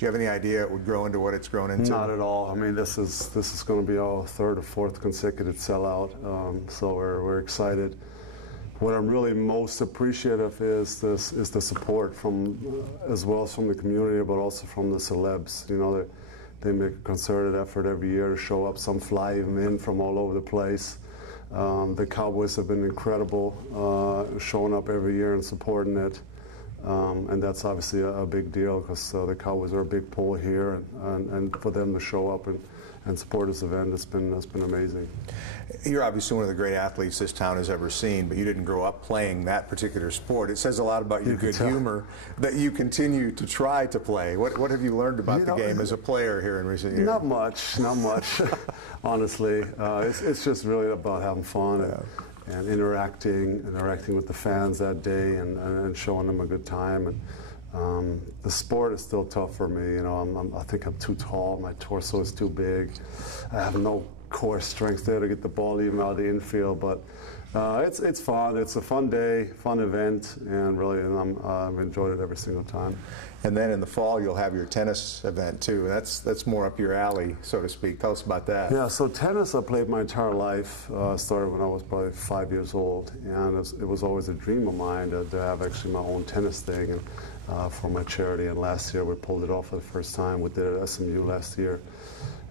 you have any idea it would grow into what it's grown into? Not at all. I mean, this is going to be our third or fourth consecutive sellout, so we're excited. What I'm really most appreciative is the support from, as well as from the community, but also from the celebs. You know, they make a concerted effort every year to show up. Some fly even in from all over the place. The Cowboys have been incredible, showing up every year and supporting it. And that's obviously a big deal because the Cowboys are a big pull here, and for them to show up and support this event, it's been amazing. You're obviously one of the great athletes this town has ever seen, but you didn't grow up playing that particular sport. It says a lot about your good humor that you continue to try to play. What have you learned about the game as a player here in recent years? Not much, honestly. It's just really about having fun and interacting with the fans that day and showing them a good time. And the sport is still tough for me. You know, I think I'm too tall. My torso is too big. I have no core strength there to get the ball even out of the infield. But it's fun. It's a fun day, fun event, and really, I've enjoyed it every single time. And then in the fall, you'll have your tennis event too. That's more up your alley, so to speak. Tell us about that. Yeah, so tennis I played my entire life. Started when I was probably 5 years old, and it was always a dream of mine to have actually my own tennis thing and for my charity. And last year we pulled it off for the first time. We did it at SMU last year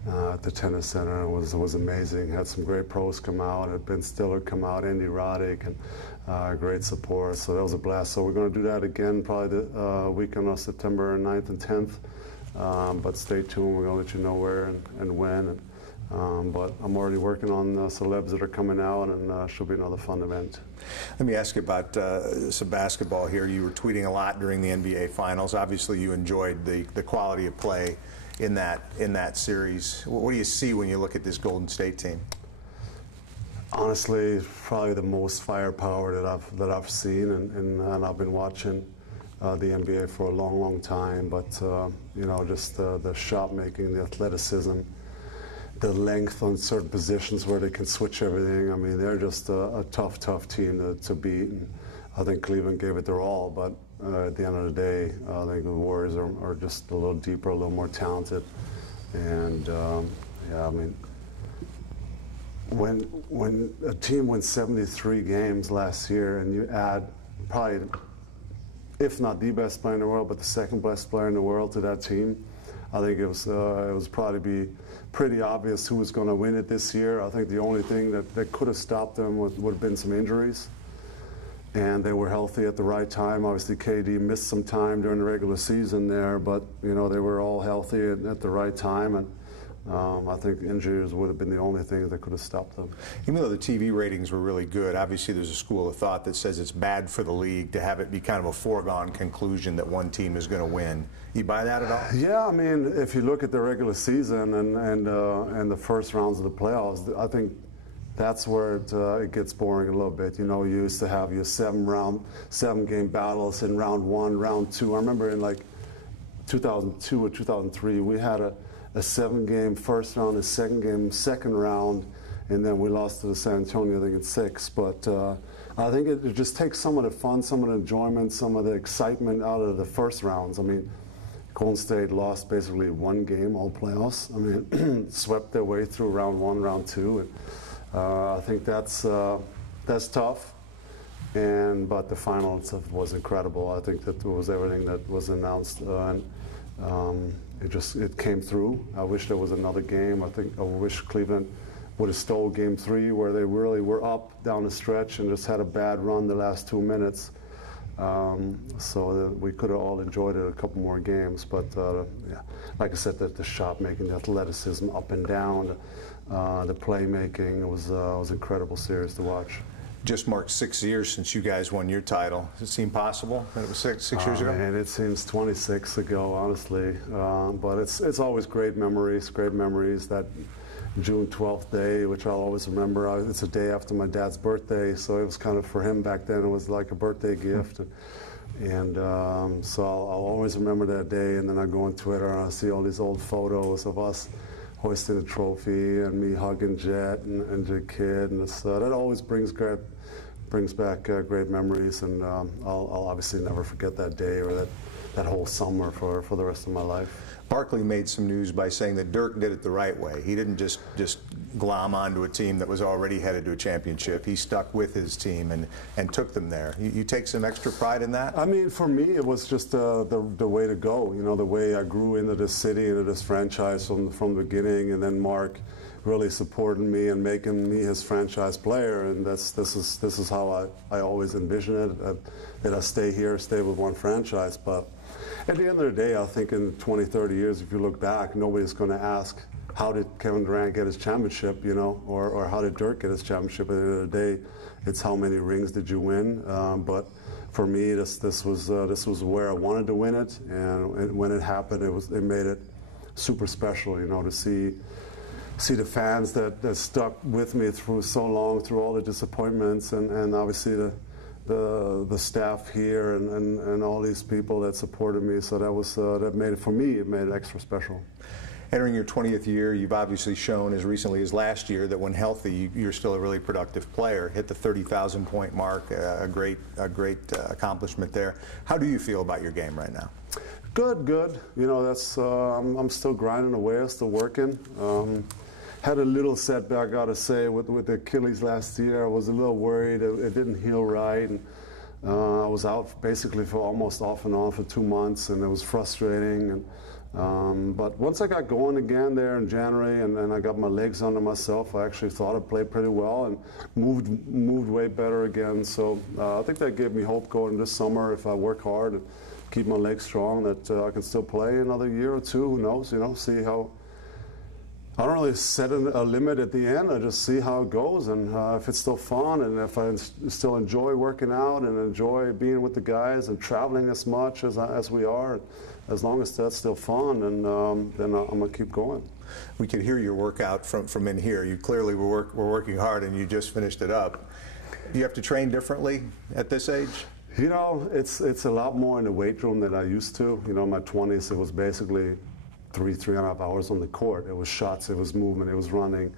at the tennis center. It was amazing. Had some great pros come out. Had Ben Stiller come out, Andy Roddick, and great support. So that was a blast. So we're going to do that again probably the weekend of September 9th and 10th. But stay tuned. We're going to let you know where and when. But I'm already working on celebs that are coming out, and should be another fun event. Let me ask you about some basketball here. You were tweeting a lot during the NBA Finals. Obviously, you enjoyed the quality of play in that series. What do you see when you look at this Golden State team? Honestly, probably the most firepower that I've seen, and I've been watching the NBA for a long time. But you know, just the shot making, the athleticism, the length on certain positions where they can switch everything. I mean, they're just a tough team to beat. And I think Cleveland gave it their all, but at the end of the day, I think the Warriors are just a little deeper, a little more talented. And yeah, I mean, when a team wins 73 games last year and you add probably, if not the best player in the world, but the second best player in the world to that team, I think it was probably pretty obvious who was going to win it this year. I think the only thing that could have stopped them would have been some injuries. And they were healthy at the right time. Obviously, KD missed some time during the regular season there, but you know, they were all healthy at the right time. And I think injuries would have been the only thing that could have stopped them. Even though the TV ratings were really good, obviously there's a school of thought that says it's bad for the league to have it be kind of a foregone conclusion that one team is going to win. You buy that at all? Yeah, I mean, if you look at the regular season and the first rounds of the playoffs, I think that's where it gets boring a little bit. You know, you used to have your seven game battles in round one, round two. I remember in like 2002 or 2003, we had a 7-game first round, a second round, and then we lost to the San Antonio, I think, in 6. But I think it just takes some of the fun, some of the enjoyment, some of the excitement out of the first rounds. I mean, Golden State lost basically 1 game all playoffs. I mean, swept their way through round 1, round 2. And, I think that's tough. But the final stuff was incredible. I think that was everything that was announced. It came through. I wish there was another game. I wish Cleveland would have stole game 3 where they really were up down the stretch and just had a bad run the last 2 minutes. So that we could have all enjoyed it a couple more games. But yeah, like I said, the shot making, the athleticism up and down, the playmaking, it was an incredible series to watch. Just marked 6 years since you guys won your title. Does it seem possible that it was six years ago? Man, it seems 26 ago, honestly. But it's always great memories. That June 12th day, which I'll always remember. It's a day after my dad's birthday, so it was kind of, for him back then, it was like a birthday gift. And so I'll always remember that day. And then I go on Twitter and I see all these old photos of us hoisting the trophy and me hugging Jet and the kid. And that always brings back great memories. And I'll obviously never forget that day or that whole summer for the rest of my life. Barkley made some news by saying that Dirk did it the right way. He didn't just glom onto a team that was already headed to a championship. He stuck with his team and took them there. You take some extra pride in that? I mean, for me, it was just the way to go. You know, the way I grew into this city, into this franchise from the beginning, and then Mark really supporting me and making me his franchise player. And this is how I always envision it, that I stay here, stay with one franchise. But at the end of the day, I think in 20, 30 years, if you look back, nobody's going to ask, how did Kevin Durant get his championship, you know, or how did Dirk get his championship? At the end of the day, it's how many rings did you win. But for me, this was where I wanted to win it, and when it happened, it made it super special, you know, to see the fans that stuck with me through so long, through all the disappointments, and obviously the staff here and all these people that supported me. So that made it, for me, it made it extra special. Entering your 20th year, you've obviously shown as recently as last year that when healthy, you're still a really productive player. Hit the 30,000 point mark, a great accomplishment there. How do you feel about your game right now? Good. You know, I'm still grinding away, I'm still working. Had a little setback, I gotta say, with the Achilles last year. I was a little worried it didn't heal right. And, I was out basically for almost off and on for 2 months, and it was frustrating. And, but once I got going again there in January, and I got my legs under myself, I actually thought I played pretty well and moved way better again. So I think that gave me hope going this summer. If I work hard and keep my legs strong, that I can still play another year or two. Who knows? You know, see how. I don't really set a limit at the end. I just see how it goes, and if it's still fun, and if I still enjoy working out and enjoy being with the guys and traveling as much as we are, as long as that's still fun, and then I'm gonna keep going. We could hear your workout from in here. You clearly were working hard, and you just finished it up. Do you have to train differently at this age? You know, it's a lot more in the weight room than I used to. You know, in my 20s, it was basically 3.5 hours on the court. It was shots, it was movement, it was running.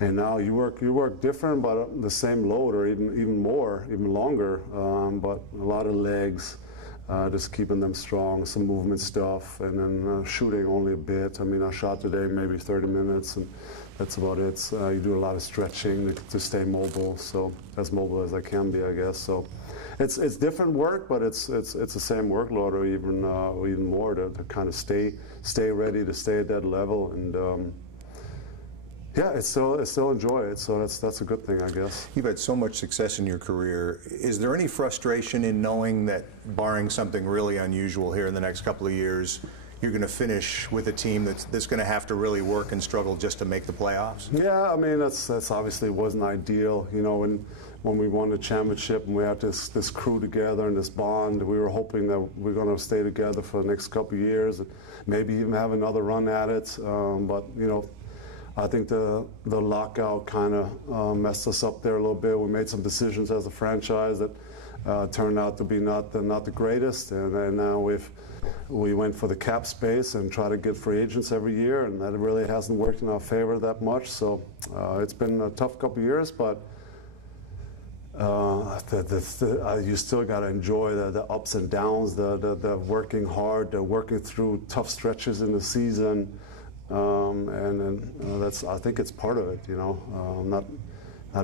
And now you work different, but the same load, or even more, even longer. But a lot of legs, just keeping them strong, some movement stuff, and then shooting only a bit. I mean, I shot today maybe 30 minutes, and that's about it. You do a lot of stretching to stay mobile, so as mobile as I can be, I guess. So it's different work, but it's the same workload, or even more, to kind of stay ready, to stay at that level, and yeah, I still enjoy it. So that's a good thing, I guess. You've had so much success in your career. Is there any frustration in knowing that, barring something really unusual here in the next couple of years, you're going to finish with a team that's going to have to really work and struggle just to make the playoffs? Yeah, I mean, that's obviously wasn't ideal. You know, when we won the championship and we had this crew together and this bond, we were hoping that we're going to stay together for the next couple of years, and maybe even have another run at it. But you know, I think the lockout kind of messed us up there a little bit. We made some decisions as a franchise that turned out to be not the greatest, and now we went for the cap space and try to get free agents every year, and that really hasn't worked in our favor that much. So it's been a tough couple of years, but you still got to enjoy the ups and downs, the working hard, the working through tough stretches in the season, and that's, I think it's part of it. You know, not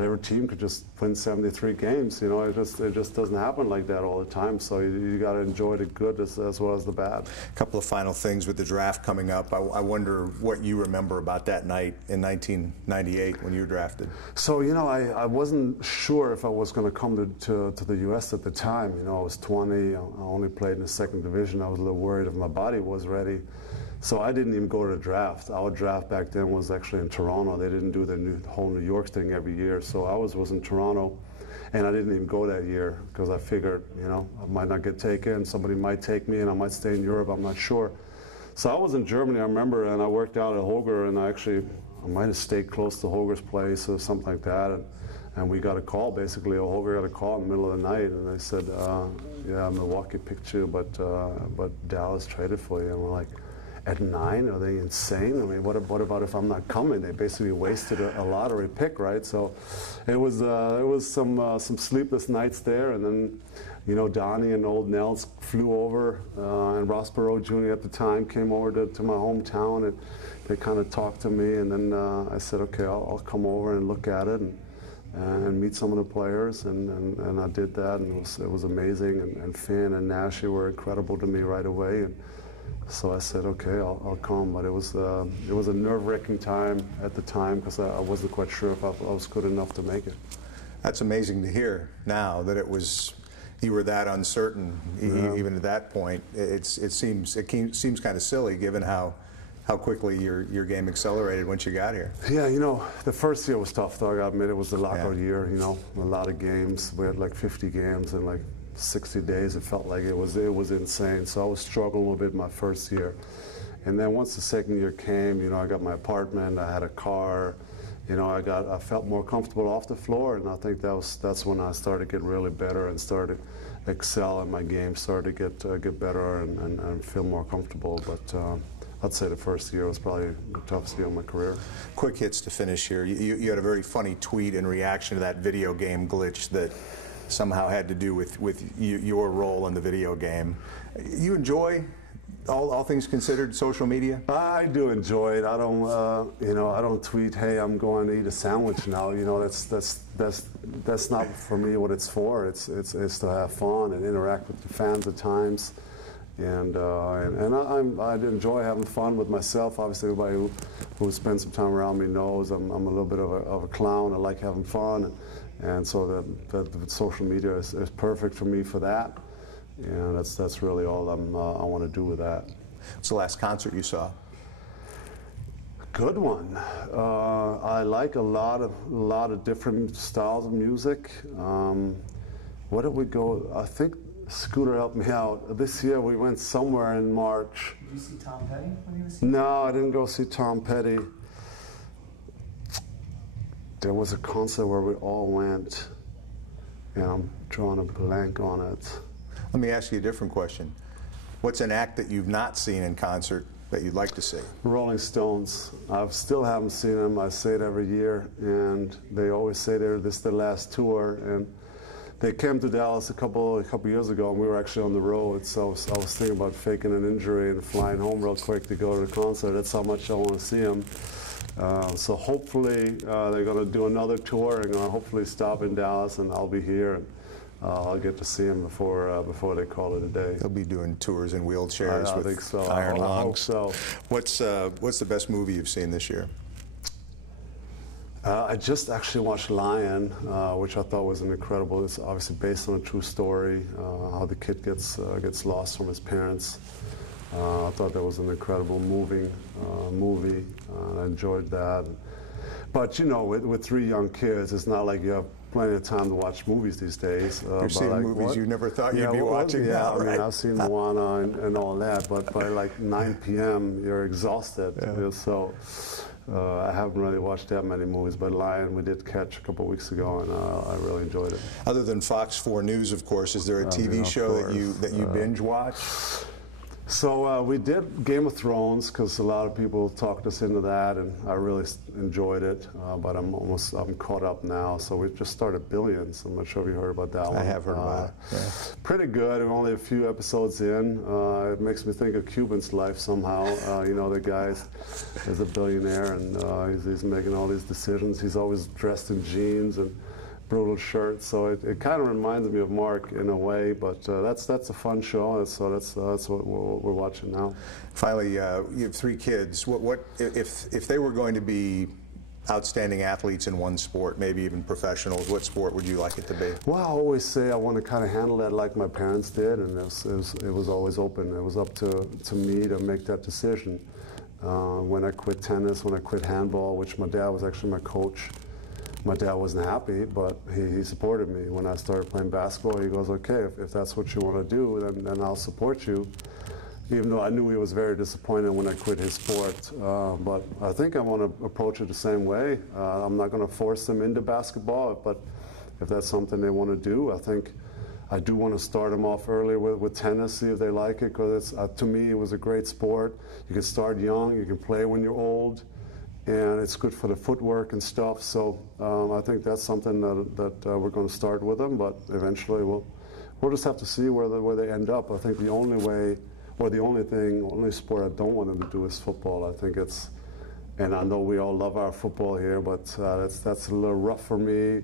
every team could just win 73 games. You know, it just doesn't happen like that all the time. So you got to enjoy the good as well as the bad. A couple of final things with the draft coming up. I wonder what you remember about that night in 1998 when you were drafted. So, you know, I wasn't sure if I was going to come to the U.S. at the time. You know, I was 20. I only played in the second division. I was a little worried if my body was ready. So I didn't even go to the draft. Our draft back then was actually in Toronto. They didn't do the whole New York thing every year. So I was in Toronto, and I didn't even go that year because I figured, you know, I might not get taken. Somebody might take me, and I might stay in Europe. I'm not sure. So I was in Germany, I remember, and I worked out at Holger, and I might have stayed close to Holger's place or something like that. And we got a call, basically. Holger got a call in the middle of the night, and they said, yeah, Milwaukee picked you, but Dallas traded for you. And we're like, at 9? Are they insane? I mean, what about if I'm not coming? They basically wasted a lottery pick, right? So it was some sleepless nights there, and then, you know, Donnie and old Nels flew over, and Ross Perot Jr. at the time came over to my hometown, and they kind of talked to me, and then I said, okay, I'll come over and look at it and meet some of the players, and I did that, and it was amazing, and Finn and Nash were incredible to me right away, and so I said, okay, I'll come, but it was a nerve-wracking time at the time because I wasn't quite sure if I was good enough to make it. That's amazing to hear now that you were that uncertain, even at that point. It seems kind of silly given how quickly your game accelerated once you got here. Yeah, you know, the first year was tough, though. I gotta admit, it was the lockout year. You know, a lot of games. We had like 50 games in like 60 days. It felt like it was insane. So I was struggling a little bit my first year, and then once the second year came, you know, I got my apartment. I had a car. You know, I felt more comfortable off the floor, and I think that's when I started to get really better and started to excel in my game. Started to get better and feel more comfortable. But I'd say the first year was probably the toughest year of my career. Quick hits to finish here. You had a very funny tweet in reaction to that video game glitch that somehow had to do with your role in the video game. You enjoy, all things considered, social media? I do enjoy it. I don't, you know, I don't tweet, hey, I'm going to eat a sandwich now. You know, that's not for me what it's for. It's to have fun and interact with the fans at times. And I enjoy having fun with myself. Obviously, everybody who spends some time around me knows I'm a little bit of a clown. I like having fun, and so the social media is perfect for me for that. And that's really all I want to do with that. What's the last concert you saw? Good one. I like a lot of different styles of music. Where did we go? I think Scooter helped me out. This year we went somewhere in March. Did you see Tom Petty when he was here? No, I didn't go see Tom Petty. There was a concert where we all went, and I'm drawing a blank on it. Let me ask you a different question. What's an act that you've not seen in concert that you'd like to see? Rolling Stones. I still haven't seen them. I say it every year, and they always say this is their last tour. And they came to Dallas a couple years ago, and we were actually on the road. So I was thinking about faking an injury and flying home real quick to go to the concert. That's how much I want to see them. So hopefully they're going to do another tour, and going to hopefully stop in Dallas, and I'll be here. And I'll get to see them before they call it a day. They'll be doing tours in wheelchairs with think so. iron lungs. I hope so. What's the best movie you've seen this year? I just actually watched Lion, which I thought was an incredible. It's obviously based on a true story, how the kid gets lost from his parents. I thought that was an incredible, moving movie. I enjoyed that. But you know, with 3 young kids, it's not like you have plenty of time to watch movies these days. You're seeing like, movies you never thought you'd be watching now, right? I mean, I've seen Moana and all that, but by like 9 p.m., you're exhausted. Yeah. So I haven't really watched that many movies, but Lion we did catch a couple weeks ago, and I really enjoyed it. Other than Fox 4 News, of course, is there a TV show that you binge watch? So we did Game of Thrones because a lot of people talked us into that, and I really enjoyed it. But I'm caught up now. So we've just started Billions. I'm not sure if you heard about that one. I have heard about it. Yeah. Pretty good. I'm only a few episodes in. It makes me think of Cuban's life somehow. You know, the guy is a billionaire, and he's making all these decisions. He's always dressed in jeans and brutal shirt, so it kind of reminds me of Mark in a way, but that's a fun show, so that's what we're watching now. Finally, you have 3 kids. What if they were going to be outstanding athletes in one sport, maybe even professionals, what sport would you like it to be? Well, I always say I want to kind of handle that like my parents did, and it was always open. It was up to me to make that decision. When I quit tennis, when I quit handball, which my dad was actually my coach, my dad wasn't happy, but he supported me. When I started playing basketball, he goes, okay, if that's what you want to do, then I'll support you. Even though I knew he was very disappointed when I quit his sport. But I think I want to approach it the same way. I'm not going to force them into basketball, but if that's something they want to do, I think I do want to start them off early with tennis, see if they like it, because to me it was a great sport. You can start young, you can play when you're old, and it's good for the footwork and stuff. So I think that's something that we're going to start with them, but eventually we'll just have to see where they end up. I think the only way, or the only sport I don't want them to do is football. I think it's, and I know we all love our football here, but that's a little rough for me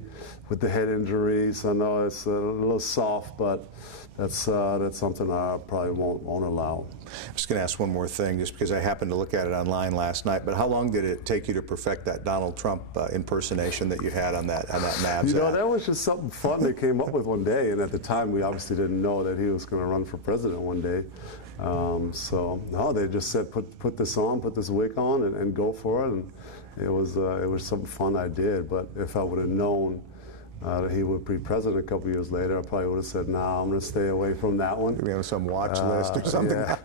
with the head injuries. I know it's a little soft, but that's something I probably won't allow. I'm just going to ask one more thing, just because I happened to look at it online last night. But how long did it take you to perfect that Donald Trump impersonation that you had on that Mavs? You know, that was just something fun they came up with one day, and at the time we obviously didn't know that he was going to run for president one day. So no, they just said put this on, put this wig on, and go for it. And it was something fun I did. But if I would have known that he would be president a couple years later, I probably would have said, "Nah, I'm going to stay away from that one." Maybe on some watch list or something. Yeah.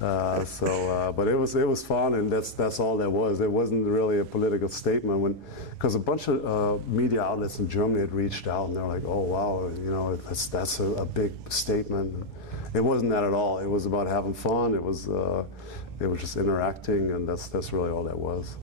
But it was fun, and that's all there was. It wasn't really a political statement, because a bunch of media outlets in Germany had reached out, and they're like, "Oh wow, you know, that's a big statement." It wasn't that at all. It was about having fun. It was just interacting, and that's really all that was.